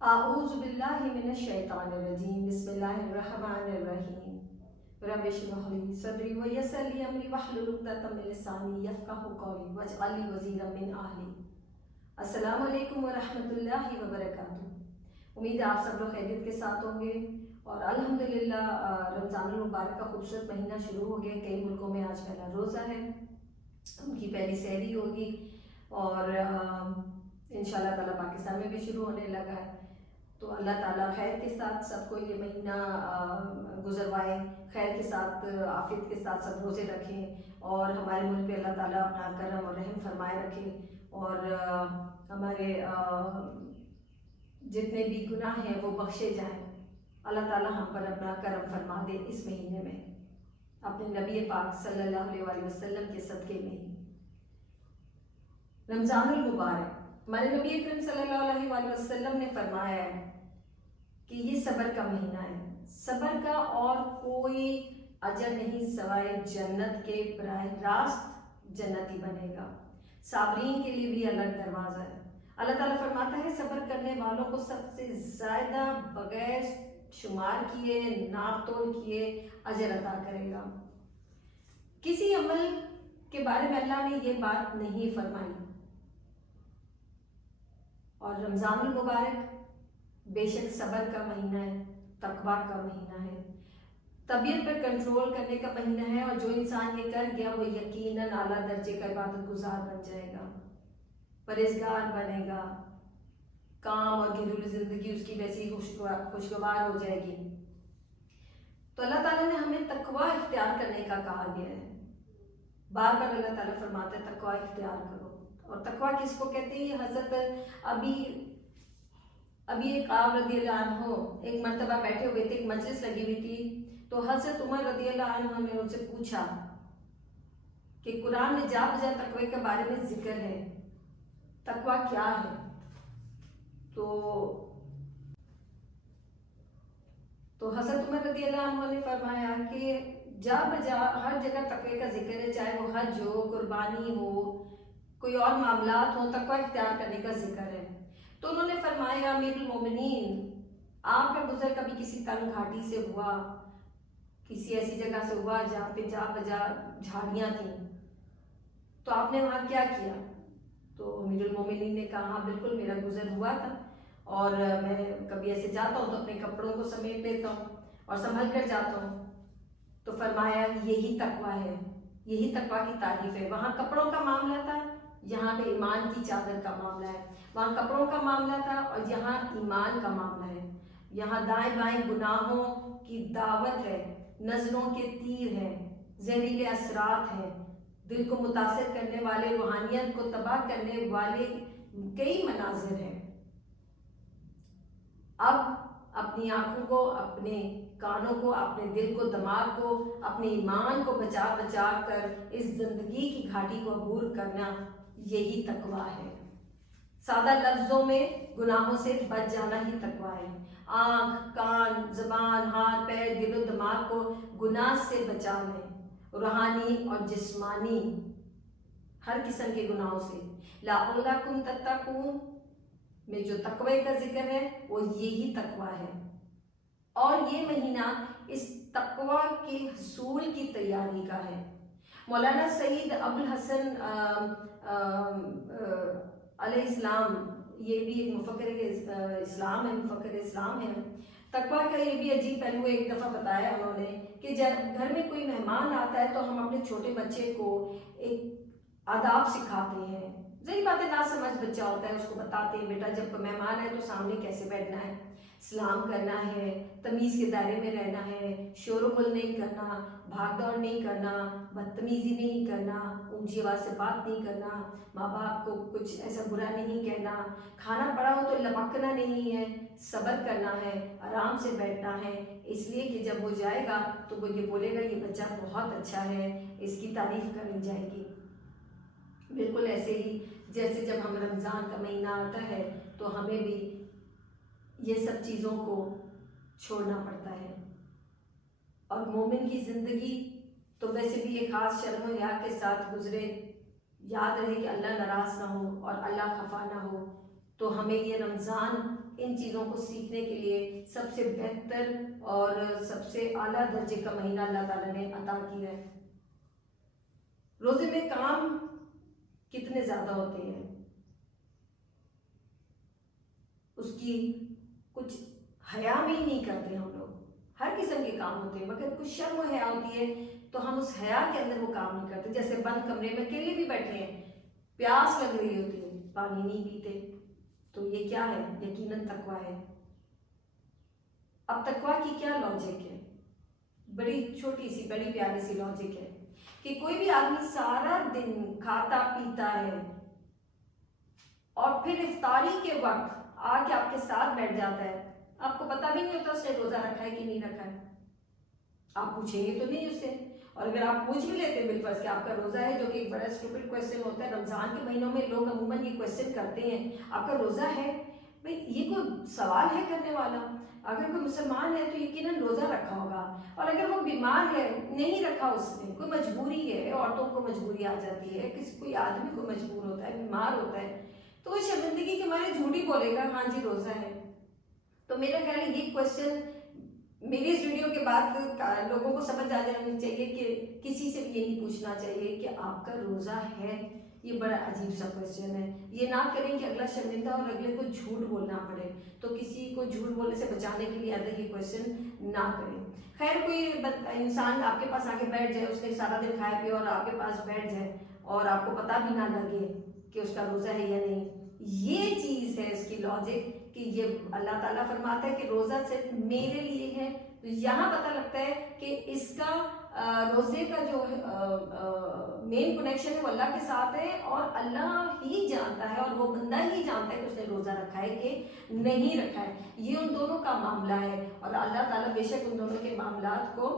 اعوذ باللہ من الشیطان الرجیم بسم اللہ الرحمن الرحیم رب اشرح لی صدری ویسر لی امری واحلل عقدۃ من لسانی یفقہوا قولی واجعل لی وزیرا من اہلی۔ السلام علیکم ورحمۃ اللہ وبرکاتہ۔ امید ہے آپ سب لوگ خیریت کے ساتھ ہوں گے اور الحمدللہ رمضان المبارک کا خوبصورت مہینہ شروع ہو گیا۔ کئی ملکوں میں آج پہلا روزہ ہے، ان کی پہلی سحری ہوگی اور انشاءاللہ تعالیٰ پاکستان میں بھی شروع ہونے لگا ہے۔ تو اللہ تعالیٰ خیر کے ساتھ سب کو یہ مہینہ گزروائے، خیر کے ساتھ عافیت کے ساتھ سب روزے رکھیں اور ہمارے ملک پہ اللہ تعالیٰ اپنا کرم اور رحم فرمائے رکھے اور ہمارے جتنے بھی گناہ ہیں وہ بخشے جائیں۔ اللہ تعالیٰ ہم پر اپنا کرم فرما دے اس مہینے میں، اپنے نبی پاک صلی اللہ علیہ وسلم کے صدقے میں ہی۔ رمضان المبارک، ہمارے نبی اکرم صلی اللہ علیہ وسلم نے فرمایا ہے کہ یہ صبر کا مہینہ ہے، صبر کا اور کوئی اجر نہیں سوائے جنت کے، براہ راست جنتی بنے گا۔ صابرین کے لیے بھی الگ دروازہ ہے۔ اللہ تعالیٰ فرماتا ہے صبر کرنے والوں کو سب سے زیادہ بغیر شمار کیے، ناپ تول کیے اجر عطا کرے گا۔ کسی عمل کے بارے میں اللہ نے یہ بات نہیں فرمائی۔ اور رمضان المبارک بے شک صبر کا مہینہ ہے، تقویٰ کا مہینہ ہے، طبیعت پر کنٹرول کرنے کا مہینہ ہے، اور جو انسان یہ کر گیا وہ یقیناً اعلیٰ درجے کا عبادت گزار بن جائے گا، پرہیزگار بنے گا، کام اور گھریلو زندگی اس کی ویسی خوشگوار ہو جائے گی۔ تو اللہ تعالیٰ نے ہمیں تقویٰ اختیار کرنے کا کہا گیا ہے۔ بار بار اللہ تعالیٰ فرماتا ہے تقویٰ اختیار کرو۔ اور تقویٰ کس کو کہتے ہیں؟ حضرت ابھی ایک آپ رضی اللہ عنہ ایک مرتبہ بیٹھے ہوئے تھے، ایک مجلس لگی ہوئی تھی، تو حضرت عمر رضی اللہ عنہ نے ان سے پوچھا کہ قرآن میں جا بجا تقوی کے بارے میں ذکر ہے، تقویٰ کیا ہے؟ تو حضرت عمر رضی اللہ عنہ نے فرمایا کہ جا بجا ہر جگہ تقوی کا ذکر ہے، چاہے وہ حج ہو، قربانی ہو، کوئی اور معاملات ہوں، تقوی اختیار کرنے کا ذکر ہے۔ تو انہوں نے فرمایا امیر المومنین، آپ کا گزر کبھی کسی تنگ گھاٹی سے ہوا، کسی ایسی جگہ سے ہوا جہاں پہ جا بجا جھاڑیاں تھیں، تو آپ نے وہاں کیا کیا؟ تو امیر المومنین نے کہا ہاں بالکل میرا گزر ہوا تھا، اور میں کبھی ایسے جاتا ہوں تو اپنے کپڑوں کو سمیٹ لیتا ہوں اور سنبھل کر جاتا ہوں۔ تو فرمایا یہی تقویٰ ہے، یہی تقویٰ کی تعریف ہے۔ وہاں کپڑوں کا معاملہ تھا، یہاں پہ ایمان کی چادر کا معاملہ ہے۔ وہاں کپڑوں کا معاملہ تھا اور یہاں ایمان کا معاملہ ہے۔ یہاں دائیں بائیں گناہوں کی دعوت ہے، نظروں کے تیر ہیں، زہریلے اثرات ہیں، دل کو متاثر کرنے والے، روحانیت کو تباہ کرنے والے کئی مناظر ہیں۔ اب اپنی آنکھوں کو، اپنے کانوں کو، اپنے دل کو، دماغ کو، اپنے ایمان کو بچا بچا کر اس زندگی کی گھاٹی کو عبور کرنا، یہی تقویٰ ہے۔ سادہ لفظوں میں گناہوں سے بچ جانا ہی تقویٰ ہے۔ آنکھ، کان، زبان، ہاتھ، پیر، دل و دماغ کو گناہ سے بچا لیں، روحانی اور جسمانی ہر قسم کے گناہوں سے۔ لعلکم تتقون میں جو تقوی کا ذکر ہے وہ یہی تقویٰ ہے، اور یہ مہینہ اس تقویٰ کے حصول کی تیاری کا ہے۔ مولانا سید ابو الحسن علیہ السلام، یہ بھی ایک مفکر اسلام ہے، مفکر اسلام ہے۔ تقویٰ کا یہ بھی عجیب پہلو ایک دفعہ بتایا انہوں نے کہ جب گھر میں کوئی مہمان آتا ہے تو ہم اپنے چھوٹے بچے کو ایک آداب سکھاتے ہیں۔ ظاہر بات ہے، ناسمجھ بچہ ہوتا ہے، اس کو بتاتے ہیں بیٹا جب کوئی مہمان ہے تو سامنے کیسے بیٹھنا ہے، سلام کرنا ہے، تمیز کے دائرے میں رہنا ہے، شور و غل نہیں کرنا، بھاگ دوڑ نہیں کرنا، بدتمیزی نہیں کرنا، اونچی آواز سے بات نہیں کرنا، ماں باپ کو کچھ ایسا برا نہیں کہنا، کھانا پڑا ہو تو لپکنا نہیں ہے، صبر کرنا ہے، آرام سے بیٹھنا ہے، اس لیے کہ جب وہ جائے گا تو وہ یہ بولے گا یہ بچہ بہت اچھا ہے، اس کی تعریف کری جائے گی۔ بالکل ایسے ہی جیسے جب ہم رمضان کا مہینہ آتا ہے تو ہمیں بھی یہ سب چیزوں کو چھوڑنا پڑتا ہے، اور مومن کی زندگی تو ویسے بھی ایک خاص شرم و حیا کے ساتھ گزرے۔ یاد رہے کہ اللہ ناراض نہ ہو اور اللہ خفا نہ ہو، تو ہمیں یہ رمضان ان چیزوں کو سیکھنے کے لیے سب سے بہتر اور سب سے اعلیٰ درجے کا مہینہ اللہ تعالیٰ نے عطا کیا ہے۔ روزے میں کام کتنے زیادہ ہوتے ہیں، اس کی کچھ حیا بھی نہیں کرتے ہم لوگ، ہر قسم کے کام ہوتے ہیں مگر کچھ شرم و حیا ہوتی ہے تو ہم اس حیا کے اندر وہ کام نہیں کرتے۔ جیسے بند کمرے میں اکیلے بھی بیٹھے ہیں، پیاس لگ رہی ہوتی ہے، پانی نہیں پیتے، تو یہ کیا ہے؟ یقیناً تقویٰ ہے۔ اب تقویٰ کی کیا لاجک ہے؟ بڑی چھوٹی سی بڑی پیاری سی لاجک ہے کہ کوئی بھی آدمی سارا دن کھاتا پیتا ہے اور پھر افطاری کے وقت آ کے آپ کے ساتھ بیٹھ جاتا ہے، آپ کو پتہ بھی نہیں ہوتا اس نے روزہ رکھا ہے کہ نہیں رکھا ہے، آپ پوچھیں گے تو نہیں اس سے، اور اگر آپ پوچھ بھی لیتے ہیں بالفرض کہ آپ کا روزہ ہے، جو کہ ایک بڑا اسٹوپڈ کویسچن ہوتا ہے، رمضان کے مہینوں میں لوگ عموماً یہ کویسچن کرتے ہیں آپ کا روزہ ہے، بھئی یہ کوئی سوال ہے کرنے والا؟ اگر کوئی مسلمان ہے تو یقیناً روزہ رکھا ہوگا، اور اگر وہ بیمار ہے نہیں رکھا، اس نے کوئی مجبوری ہے، عورتوں کو مجبوری آ جاتی ہے، کسی کوئی آدمی کو مجبور ہوتا ہے، بیمار ہوتا ہے، تو وہ شرمندگی کے مارے جھوٹ ہی بولے گا ہاں جی روزہ ہے۔ تو میرا خیال ہے یہ کویسچن میری اس ویڈیو کے بعد لوگوں کو سمجھ آ جانی چاہیے کہ کسی سے بھی یہ نہیں پوچھنا چاہیے کہ آپ کا روزہ ہے، یہ بڑا عجیب سا کویسچن ہے۔ یہ نہ کریں کہ اگلا شرمندہ اور اگلے کو جھوٹ بولنا پڑے، تو کسی کو جھوٹ بولنے سے بچانے کے لیے اگر یہ کویسچن نہ کریں۔ خیر کوئی انسان آپ کے پاس آ کے بیٹھ جائے، اس نے سارا دن کھایا پیا اور آپ کے پاس بیٹھ جائے اور آپ کو پتہ بھی نہ لگے کہ اس کا روزہ ہے یا نہیں، یہ چیز ہے اس کی لاجک کہ یہ اللہ تعالیٰ فرماتا ہے کہ روزہ صرف میرے لیے ہے، تو یہاں پتہ لگتا ہے کہ اس کا روزے کا جو مین کنیکشن ہے وہ اللہ کے ساتھ ہے، اور اللہ ہی جانتا ہے اور وہ بندہ ہی جانتا ہے کہ اس نے روزہ رکھا ہے کہ نہیں رکھا ہے، یہ ان دونوں کا معاملہ ہے، اور اللہ تعالیٰ بے شک ان دونوں کے معاملات کو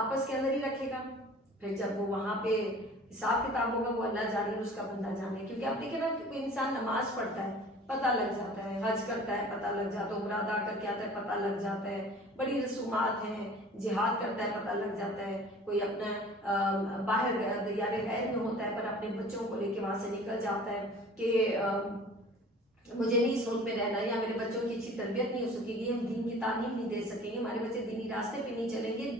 آپس کے اندر ہی رکھے گا۔ پھر جب وہ وہاں پہ حساب کتاب ہوگا وہ اللہ جانے اور اس کا بندہ جانے، کیونکہ آپ دیکھیں نا کہ کوئی انسان نماز پڑھتا ہے پتہ لگ جاتا ہے، حج کرتا ہے پتہ لگ جاتا ہے، عمرہ ادا کر کے آتا ہے پتہ لگ جاتا ہے، بڑی رسومات ہیں، جہاد کرتا ہے پتہ لگ جاتا ہے، کوئی اپنا باہر دیار غیر میں ہوتا ہے پر اپنے بچوں کو لے کے وہاں سے نکل جاتا ہے کہ مجھے نہیں اس ملک میں رہنا، یا میرے بچوں کی اچھی تربیت نہیں ہو سکے گی، ہم دین کی تعلیم نہیں دے سکیں گے، ہمارے بچے دینی راستے پہ نہیں چلیں گے۔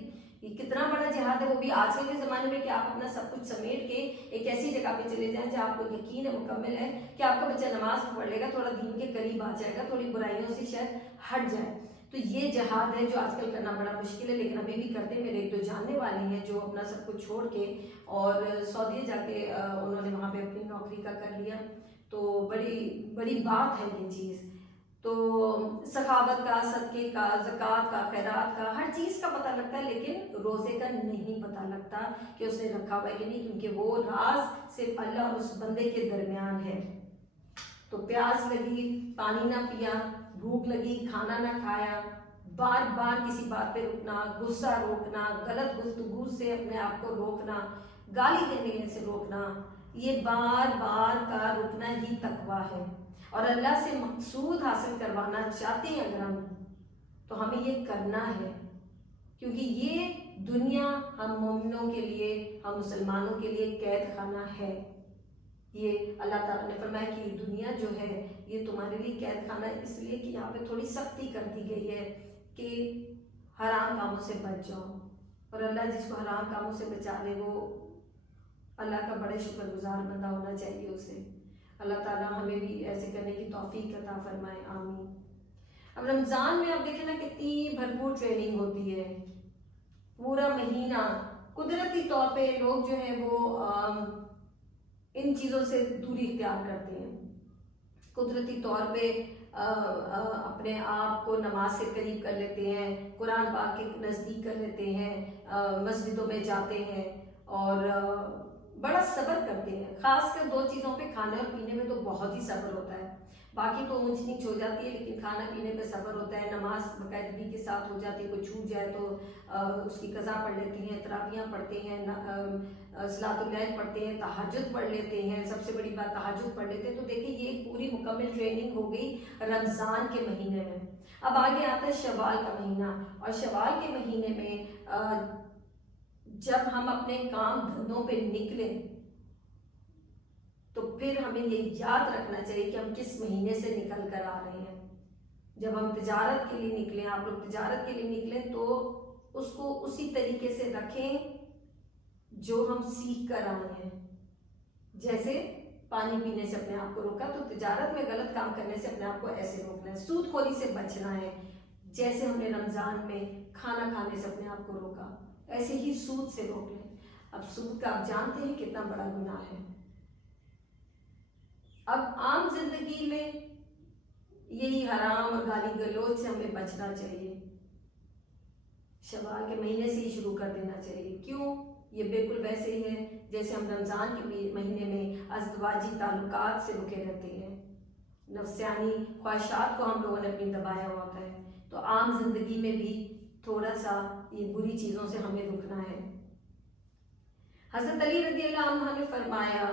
یہ کتنا بڑا جہاد ہے، وہ بھی آج کے زمانے میں کہ آپ اپنا سب کچھ سمیٹ کے ایک ایسی جگہ پہ چلے جائیں جہاں آپ کو یقین ہے مکمل ہے کہ آپ کا بچہ نماز پڑھ لے گا، تھوڑا دین کے قریب آ جائے گا، تھوڑی برائیوں سے شاید ہٹ جائے، تو یہ جہاد ہے جو آج کل کرنا بڑا مشکل ہے، لیکن ابھی بھی کرتے۔ میرے ایک دو جاننے والے ہیں جو اپنا سب کچھ چھوڑ کے اور سعودیہ جا کے انہوں نے وہاں پہ اپنی نوکری کا کر لیا، تو بڑی بات ہے یہ چیز۔ تو سخاوت کا، صدقے کا، زکوٰۃ کا، خیرات کا، ہر چیز کا پتہ لگتا ہے، لیکن روزے کا نہیں پتہ لگتا کہ اس نے رکھا ہوا ہے کہ نہیں، کیونکہ وہ راز صرف اللہ اور اس بندے کے درمیان ہے۔ تو پیاس لگی پانی نہ پیا، بھوک لگی کھانا نہ کھایا، بار بار کسی بات پہ رکنا، غصہ روکنا، غلط گفتگو سے اپنے آپ کو روکنا، گالی دینے سے روکنا، یہ بار بار کا رکنا ہی تقویٰ ہے، اور اللہ سے مقصود حاصل کروانا چاہتے ہیں اگر ہم، تو ہمیں یہ کرنا ہے، کیونکہ یہ دنیا ہم مومنوں کے لیے، ہم مسلمانوں کے لیے قید خانہ ہے۔ یہ اللہ تعالیٰ نے فرمایا کہ یہ دنیا جو ہے یہ تمہارے لیے قید خانہ ہے، اس لیے کہ یہاں پہ تھوڑی سختی کر دی گئی ہے کہ حرام کاموں سے بچ جاؤ، اور اللہ جس کو حرام کاموں سے بچا لے وہ اللہ کا بڑے شکر گزار بندہ ہونا چاہیے اسے۔ اللہ تعالیٰ ہمیں بھی ایسے کرنے کی توفیق عطا فرمائے، آمین۔ اب رمضان میں آپ دیکھیں نا کتنی بھرپور ٹریننگ ہوتی ہے، پورا مہینہ قدرتی طور پہ لوگ جو ہیں وہ ان چیزوں سے دوری اختیار کرتے ہیں، قدرتی طور پہ اپنے آپ کو نماز سے قریب کر لیتے ہیں، قرآن پاک کے نزدیک کر لیتے ہیں، مسجدوں میں جاتے ہیں اور بڑا صبر کرتے ہیں، خاص کر دو چیزوں پہ، کھانے اور پینے میں تو بہت ہی صبر ہوتا ہے، باقی تو اونچ نیچ ہو جاتی ہے لیکن کھانا پینے پہ صبر ہوتا ہے، نماز باقاعدگی کے ساتھ ہو جاتی ہے، کوئی چھوٹ جائے تو اس کی قضا پڑھ لیتے ہیں، تراویحاں پڑھتے ہیں، صلاۃ اللیل پڑھتے ہیں، تہجد پڑھ لیتے ہیں، سب سے بڑی بات تہجد پڑھ لیتے ہیں، تو دیکھیں یہ ایک پوری مکمل ٹریننگ ہو گئی رمضان کے مہینے میں۔ اب آگے آتا ہے شوال کا مہینہ، اور شوال کے مہینے میں جب ہم اپنے کام دھندوں پہ نکلیں تو پھر ہمیں یہ یاد رکھنا چاہیے کہ ہم کس مہینے سے نکل کر آ رہے ہیں. جب ہم تجارت کے لیے نکلیں، آپ لوگ تجارت کے لیے نکلیں تو اس کو اسی طریقے سے رکھیں جو ہم سیکھ کر آئے ہیں. جیسے پانی پینے سے اپنے آپ کو روکا، تو تجارت میں غلط کام کرنے سے اپنے آپ کو ایسے روکنا ہے. سود خوری سے بچنا ہے، جیسے ہم نے رمضان میں کھانا کھانے سے اپنے آپ کو روکا، ایسے ہی سود سے روک لیں. اب سود کا آپ جانتے ہیں کتنا بڑا گناہ ہے. اب عام زندگی میں یہی حرام اور گالی گلوچ سے ہمیں بچنا چاہیے. شوال کے مہینے سے ہی شروع کر دینا چاہیے. کیوں؟ یہ بالکل ویسے ہی ہے جیسے ہم رمضان کے مہینے میں ازدواجی تعلقات سے رکے رہتے ہیں. نفسانی خواہشات کو ہم لوگوں نے اپنی دبایا ہوتا ہے. تو عام زندگی میں بھی تھوڑا سا یہ بری چیزوں سے ہمیں رکنا ہے. حضرت علی رضی اللہ عنہ نے فرمایا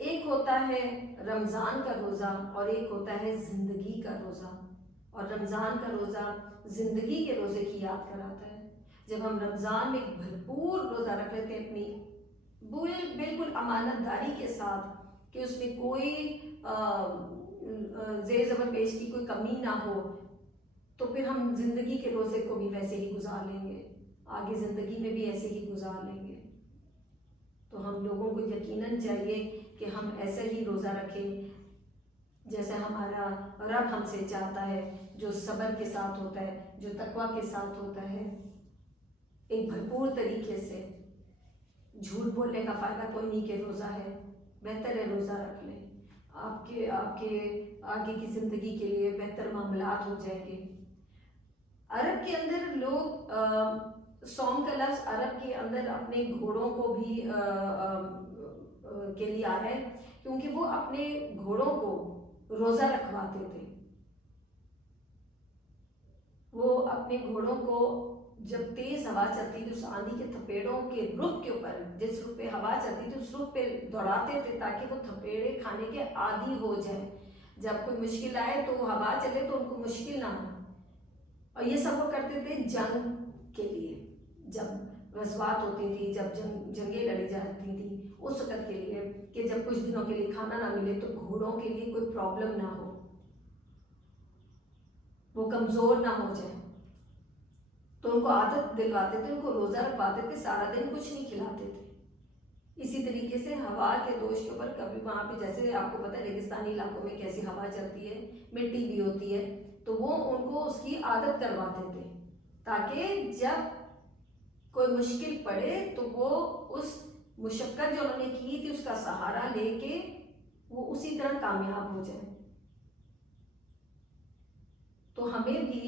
ایک ہوتا ہے رمضان کا روزہ اور ایک ہوتا ہے زندگی کا روزہ. اور رمضان کا روزہ زندگی کے روزے کی یاد کراتا ہے. جب ہم رمضان میں بھرپور روزہ رکھ لیتے ہیں اپنی بالکل امانت داری کے ساتھ کہ اس میں کوئی زیر زبر پیش کی کوئی کمی نہ ہو، تو پھر ہم زندگی کے روزے کو بھی ویسے ہی گزار لیں گے، آگے زندگی میں بھی ایسے ہی گزار لیں گے. تو ہم لوگوں کو یقیناً چاہیے کہ ہم ایسا ہی روزہ رکھیں جیسا ہمارا رب ہم سے چاہتا ہے، جو صبر کے ساتھ ہوتا ہے، جو تقویٰ کے ساتھ ہوتا ہے، ایک بھرپور طریقے سے. جھوٹ بولنے کا فائدہ کوئی نہیں کہ روزہ ہے، بہتر ہے روزہ رکھ لیں. آپ کے آگے کی زندگی کے لیے بہتر معاملات ہو جائیں گے. عرب کے اندر لوگ صوم کا لفظ عرب کے اندر اپنے گھوڑوں کو بھی کے لیے آ رہا ہے، کیونکہ وہ اپنے گھوڑوں کو روزہ رکھواتے تھے. وہ اپنے گھوڑوں کو جب تیز ہوا چلتی تھی اس آندھی کے تھپیڑوں کے رخ کے اوپر، جس رخ پہ ہوا چلتی تھی اس رخ پہ دوڑاتے تھے تاکہ وہ تھپیڑے کھانے کے عادی ہو جائیں. جب کوئی مشکل آئے تو ہوا چلے تو ان کو مشکل نہ ہو. اور یہ سب وہ کرتے تھے جنگ کے لیے، جب غزوات ہوتی تھی، جب جنگیں لڑی جاتی تھیں، اس وقت کے لیے کہ جب کچھ دنوں کے لیے کھانا نہ ملے تو گھوڑوں کے لیے کوئی پرابلم نہ ہو، وہ کمزور نہ ہو جائیں. تو ان کو عادت دلواتے تھے، ان کو روزہ رکھواتے تھے، سارا دن کچھ نہیں کھلاتے تھے. اسی طریقے سے ہوا کے دوش کے اوپر کبھی وہاں پہ جیسے آپ کو پتہ ہے ریگستانی علاقوں میں کیسی ہوا چلتی ہے، مٹی بھی ہوتی ہے، تو وہ ان کو اس کی عادت کرواتے تھے تاکہ جب کوئی مشکل پڑے تو وہ اس مشقت جو انہوں نے کی تھی اس کا سہارا لے کے وہ اسی طرح کامیاب ہو جائیں. تو ہمیں بھی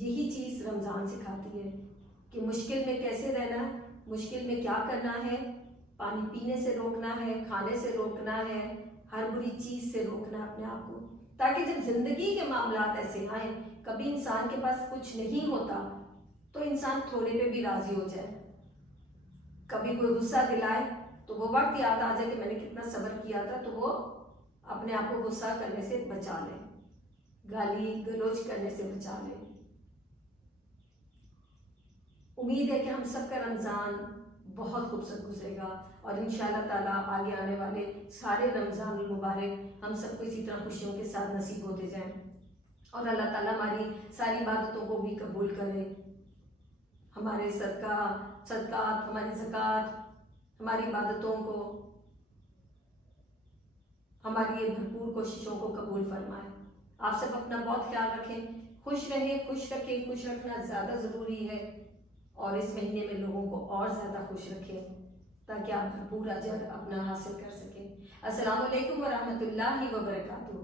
یہی چیز رمضان سکھاتی ہے کہ مشکل میں کیسے رہنا ہے، مشکل میں کیا کرنا ہے. پانی پینے سے روکنا ہے، کھانے سے روکنا ہے، ہر بری چیز سے روکنا ہے اپنے آپ کو، تاکہ جب زندگی کے معاملات ایسے آئیں، کبھی انسان کے پاس کچھ نہیں ہوتا تو انسان تھوڑے پہ بھی راضی ہو جائے. کبھی کوئی غصہ دلائے تو وہ وقت یاد آ جائے کہ میں نے کتنا صبر کیا تھا، تو وہ اپنے آپ کو غصہ کرنے سے بچا لے، گالی گلوچ کرنے سے بچا لے. امید ہے کہ ہم سب کا رمضان بہت خوبصورت گزرے گا اور انشاءاللہ تعالیٰ آگے آنے والے سارے رمضان المبارک ہم سب کو اسی طرح خوشیوں کے ساتھ نصیب ہوتے جائیں اور اللہ تعالیٰ ہماری ساری عبادتوں کو بھی قبول کرے. ہمارے صدقات، ہماری زکوٰۃ، ہماری عبادتوں کو، ہماری یہ بھرپور کوششوں کو قبول فرمائے. آپ سب اپنا بہت خیال رکھیں، خوش رہیں، خوش رکھیں. خوش رکھنا زیادہ ضروری ہے اور اس مہینے میں لوگوں کو اور زیادہ خوش رکھیں تاکہ آپ بھرپور اجر اپنا حاصل کر سکیں. السلام علیکم ورحمۃ اللہ وبرکاتہ.